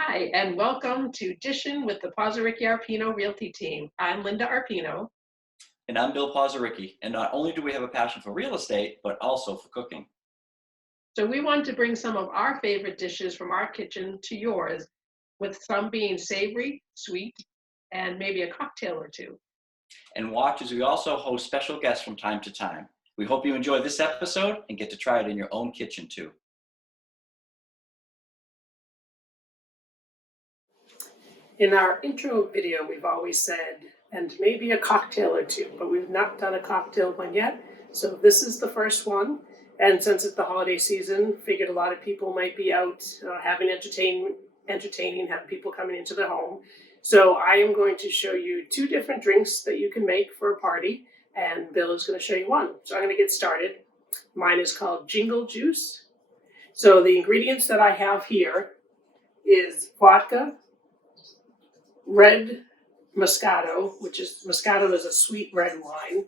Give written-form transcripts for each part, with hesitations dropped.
Hi, and welcome to Dishin with the Pazaricki Arpino Realty Team. I'm Linda Arpino. And I'm Bill Pazaricki, and not only do we have a passion for real estate, but also for cooking. So we want to bring some of our favorite dishes from our kitchen to yours, with some being savory, sweet, and maybe a cocktail or two. And watch as we also host special guests from time to time. We hope you enjoy this episode and get to try it in your own kitchen too. In our intro video, we've always said, and maybe a cocktail or two, but we've not done a cocktail one yet. So this is the first one. And since it's the holiday season, figured a lot of people might be out having entertaining, having people coming into their home. So I am going to show you two different drinks that you can make for a party, and Bill is going to show you one. So I'm going to get started. Mine is called Jingle Juice. So the ingredients that I have here is vodka, red Moscato, Moscato is a sweet red wine,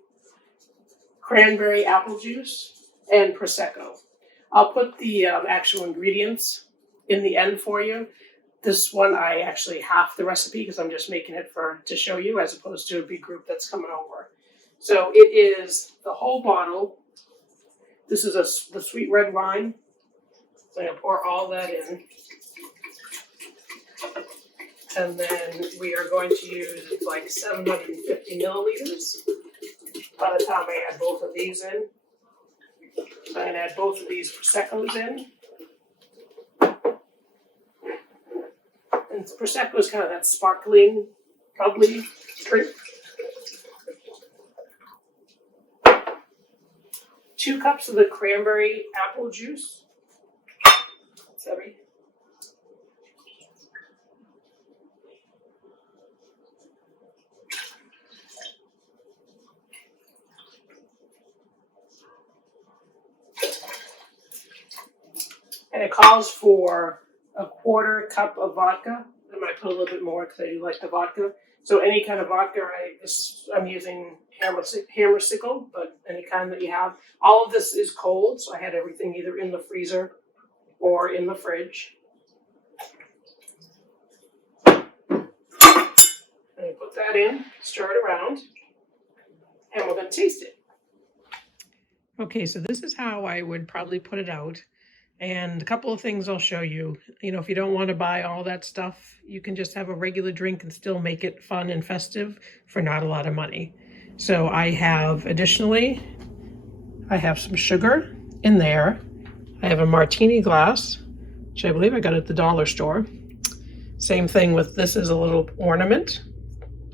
cranberry apple juice, and Prosecco. I'll put the actual ingredients in the end for you. This one I actually half the recipe because I'm just making it to show you as opposed to a big group that's coming over. So it is the whole bottle. This is the sweet red wine. So I'm going to pour all that in. And then we are going to use like 750 milliliters by the time I add both of these in. So I'm going to add both of these Proseccos in. And Prosecco is kind of that sparkling, bubbly drink. 2 cups of the cranberry apple juice. That's heavy. And it calls for a 1/4 cup of vodka. I might put a little bit more because I do like the vodka. So any kind of vodka, I'm using Hammersickle, but any kind that you have. All of this is cold, so I had everything either in the freezer or in the fridge. And I put that in, stir it around, and we're going to taste it. Okay, so this is how I would probably put it out. And a couple of things I'll show you. You know, if you don't want to buy all that stuff, you can just have a regular drink and still make it fun and festive for not a lot of money. So I have some sugar in there. I have a martini glass, which I believe I got at the dollar store. Same thing with this is a little ornament,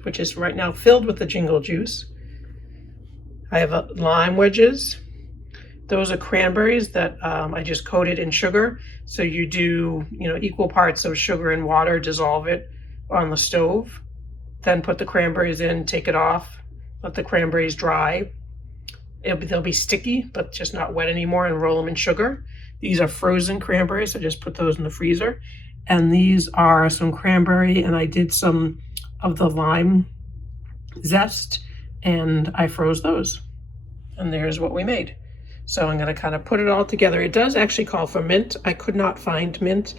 which is right now filled with the Jingle Juice. I have lime wedges. Those are cranberries that I just coated in sugar. So you do, equal parts of sugar and water, dissolve it on the stove, then put the cranberries in, take it off, let the cranberries dry. They'll be sticky, but just not wet anymore, and roll them in sugar. These are frozen cranberries. I just put those in the freezer. And these are some cranberry, and I did some of the lime zest, and I froze those. And there's what we made. So I'm going to kind of put it all together. It does actually call for mint. I could not find mint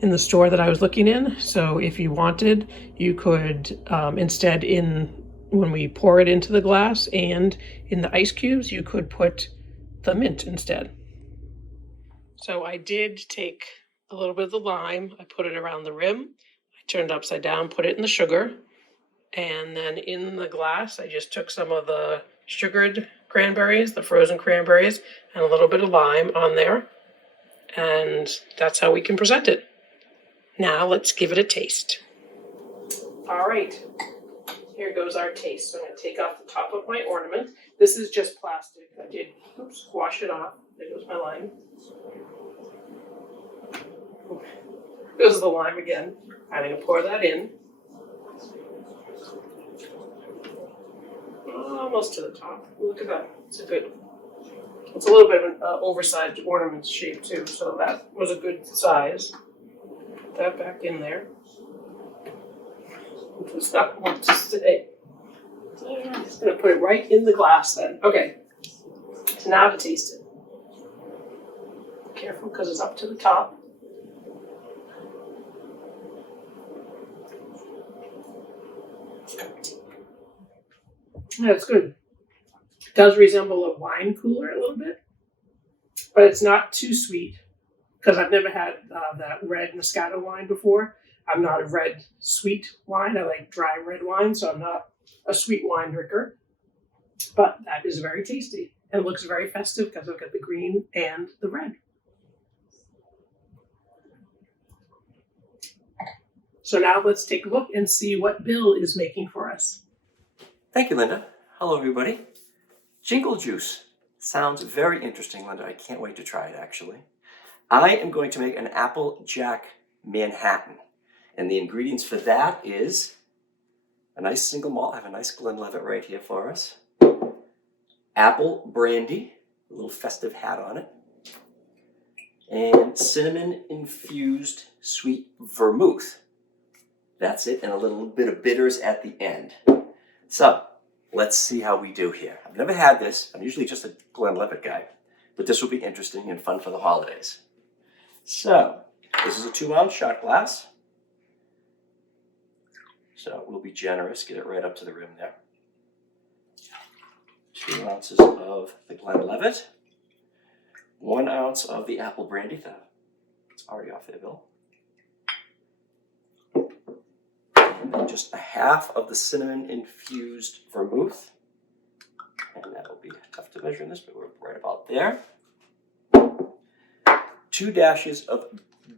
in the store that I was looking in. So if you wanted, you could instead when we pour it into the glass and in the ice cubes, you could put the mint instead. So I did take a little bit of the lime. I put it around the rim. I turned it upside down, put it in the sugar. And then in the glass, I just took some of the sugared cranberries, the frozen cranberries, and a little bit of lime on there. And that's how we can present it. Now let's give it a taste. All right, here goes our taste. So I'm going to take off the top of my ornament. This is just plastic. I did wash it off. There goes my lime. There's the lime again. I'm going to pour that in. Almost to the top. Look at that. It's a little bit of an oversized ornament shape too, so that was a good size. Put that back in there. It's not what to say. So I'm just going to put it right in the glass then. Okay, so now to taste it. Careful because it's up to the top. Yeah, it's good. It does resemble a wine cooler a little bit, but it's not too sweet because I've never had that red Moscato wine before. I'm not a red sweet wine. I like dry red wine, so I'm not a sweet wine drinker. But that is very tasty and looks very festive because I've got the green and the red. So now let's take a look and see what Bill is making for us. Thank you, Linda. Hello, everybody. Jingle Juice. Sounds very interesting, Linda. I can't wait to try it, actually. I am going to make an Apple Jack Manhattan. And the ingredients for that is a nice single malt. I have a nice Glenlivet right here for us. Apple brandy, a little festive hat on it. And cinnamon infused sweet vermouth. That's it, and a little bit of bitters at the end. So, let's see how we do here. I've never had this. I'm usually just a Glenlivet guy, but this will be interesting and fun for the holidays. So, this is a 2-ounce shot glass. So, we'll be generous, get it right up to the rim there. 2 ounces of the Glenlivet. 1 ounce of the apple brandy. It's already off there, Bill. And just a half of the cinnamon infused vermouth. And that'll be tough to measure in this, but we're right about there. 2 dashes of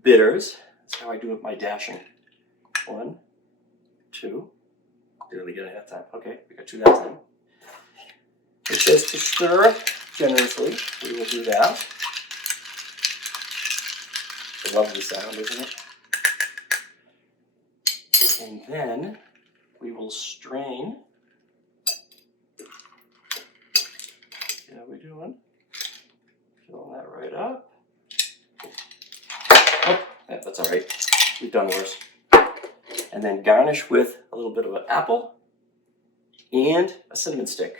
bitters. That's how I do my dashing. 1, 2. Did we get it that time? Okay, we got 2 that time. It says to stir generously. We will do that. It's a lovely sound, isn't it? And then we will strain. How we doing? Filling that right up. Oh, that's all right. We've done worse. And then garnish with a little bit of an apple and a cinnamon stick.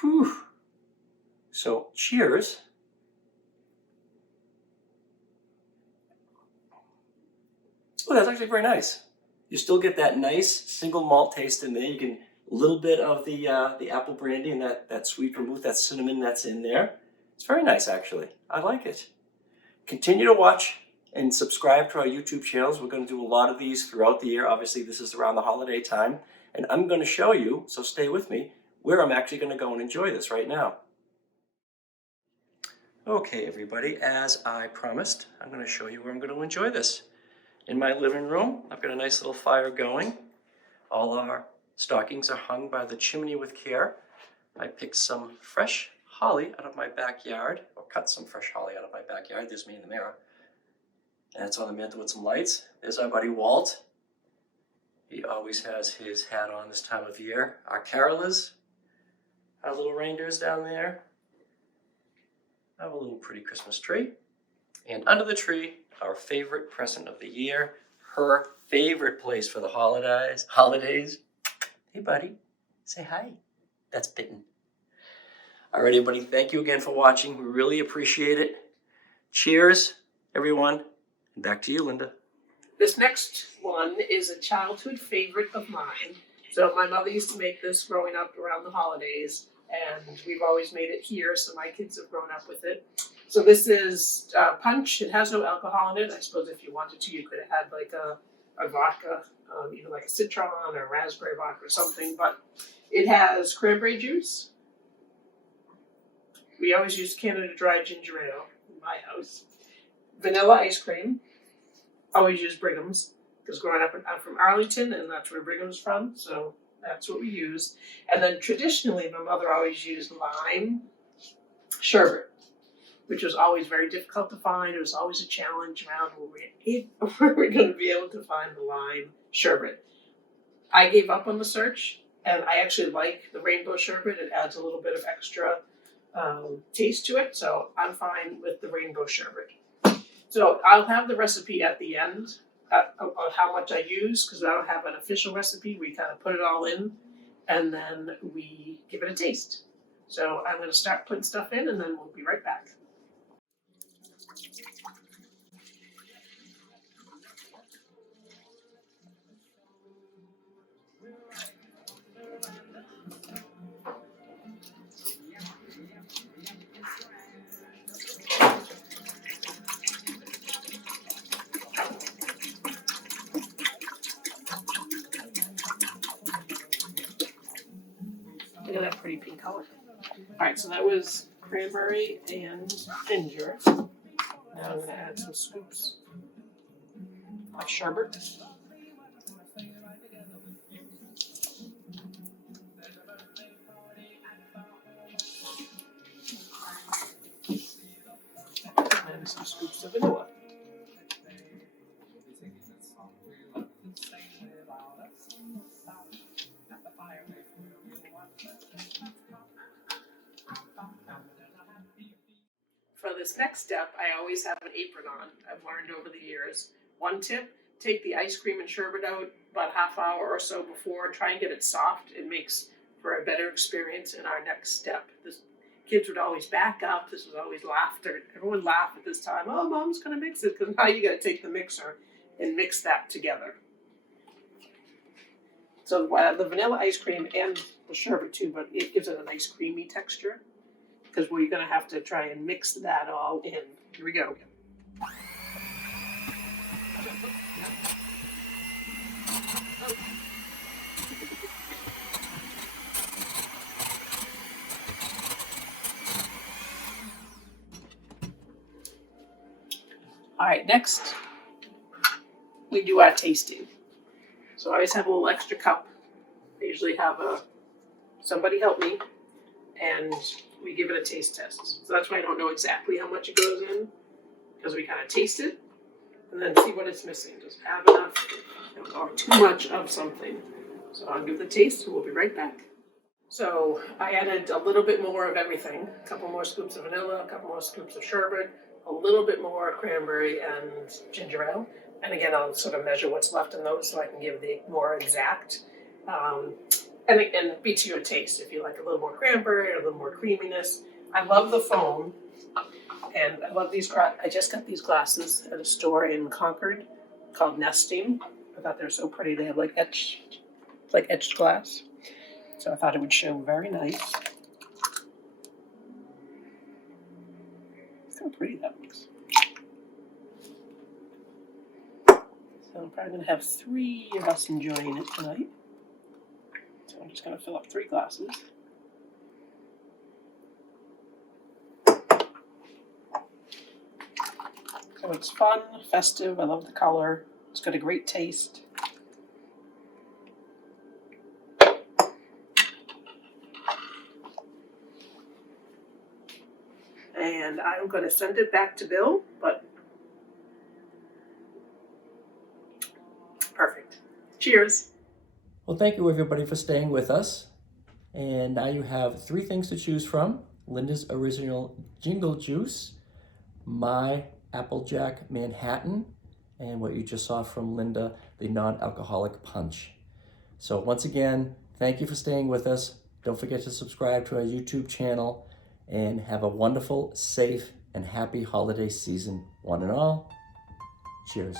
Whew. So, cheers. Oh, that's actually very nice. You still get that nice single malt taste in there. You can a little bit of the apple brandy and that sweet vermouth, that cinnamon that's in there. It's very nice, actually. I like it. Continue to watch and subscribe to our YouTube channels. We're going to do a lot of these throughout the year. Obviously, this is around the holiday time. And I'm going to show you, so stay with me, where I'm actually going to go and enjoy this right now. Okay, everybody, as I promised, I'm going to show you where I'm going to enjoy this. In my living room, I've got a nice little fire going. All our stockings are hung by the chimney with care. I picked some fresh holly out of my backyard, or cut some fresh holly out of my backyard. There's me in the mirror. And it's on the mantle with some lights. There's our buddy Walt. He always has his hat on this time of year. Our carolers, our little reindeers down there. I have a little pretty Christmas tree. And under the tree, our favorite present of the year, her favorite place for the holidays. Hey, buddy, say hi. That's Bitten. All right, everybody, thank you again for watching. We really appreciate it. Cheers, everyone. And back to you, Linda. This next one is a childhood favorite of mine. So my mother used to make this growing up around the holidays, and we've always made it here, so my kids have grown up with it. So this is punch. It has no alcohol in it. I suppose if you wanted to, you could have had like a vodka, either like a citron or raspberry vodka or something, but it has cranberry juice. We always use Canada Dry ginger ale in my house. Vanilla ice cream. Always use Brigham's, because growing up, I'm from Arlington, and that's where Brigham's from, so that's what we use. And then traditionally, my mother always used lime sherbet, which was always very difficult to find. It was always a challenge around where we're going to be able to find the lime sherbet. I gave up on the search, and I actually like the rainbow sherbet. It adds a little bit of extra taste to it, so I'm fine with the rainbow sherbet. So I'll have the recipe at the end of how much I use, because I don't have an official recipe. We kind of put it all in, and then we give it a taste. So I'm going to start putting stuff in, and then we'll be right back. color. All right, so that was cranberry and ginger. Now I'm going to add some scoops of sherbet. And some scoops of vanilla. For this next step, I always have an apron on. I've learned over the years. One tip, take the ice cream and sherbet out about a half hour or so before. Try and get it soft. It makes for a better experience in our next step. Kids would always back up. This was always laughter. Everyone laughed at this time. Oh, Mom's going to mix it, because now you got to take the mixer and mix that together. So the vanilla ice cream and the sherbet too, but it gives it a nice creamy texture, because we're going to have to try and mix that all in. Here we go. All right, next we do our tasting. So I always have a little extra cup. I usually have somebody help me, and we give it a taste test. So that's why I don't know exactly how much it goes in, because we kind of taste it and then see what it's missing. Does it have enough or too much of something? So I'll give the taste and we'll be right back. So I added a little bit more of everything. A couple more scoops of vanilla, a couple more scoops of sherbet, a little bit more cranberry and ginger ale. And again, I'll sort of measure what's left in those so I can give the more exact. And be to your taste. If you like a little more cranberry or a little more creaminess. I love the foam, and I love these. I just got these glasses at a store in Concord called Nesting. I thought they were so pretty. They have like etched glass. So I thought it would show very nice. Look how pretty that looks. So I'm probably going to have 3 of us enjoying it tonight. So I'm just going to fill up 3 glasses. So it's fun, festive. I love the color. It's got a great taste. And I'm going to send it back to Bill, but perfect. Cheers. Well, thank you everybody for staying with us. And now you have 3 things to choose from: Linda's original Jingle Juice, my Applejack Manhattan, and what you just saw from Linda, the non-alcoholic punch. So once again, thank you for staying with us. Don't forget to subscribe to our YouTube channel, and have a wonderful, safe, and happy holiday season, one and all. Cheers.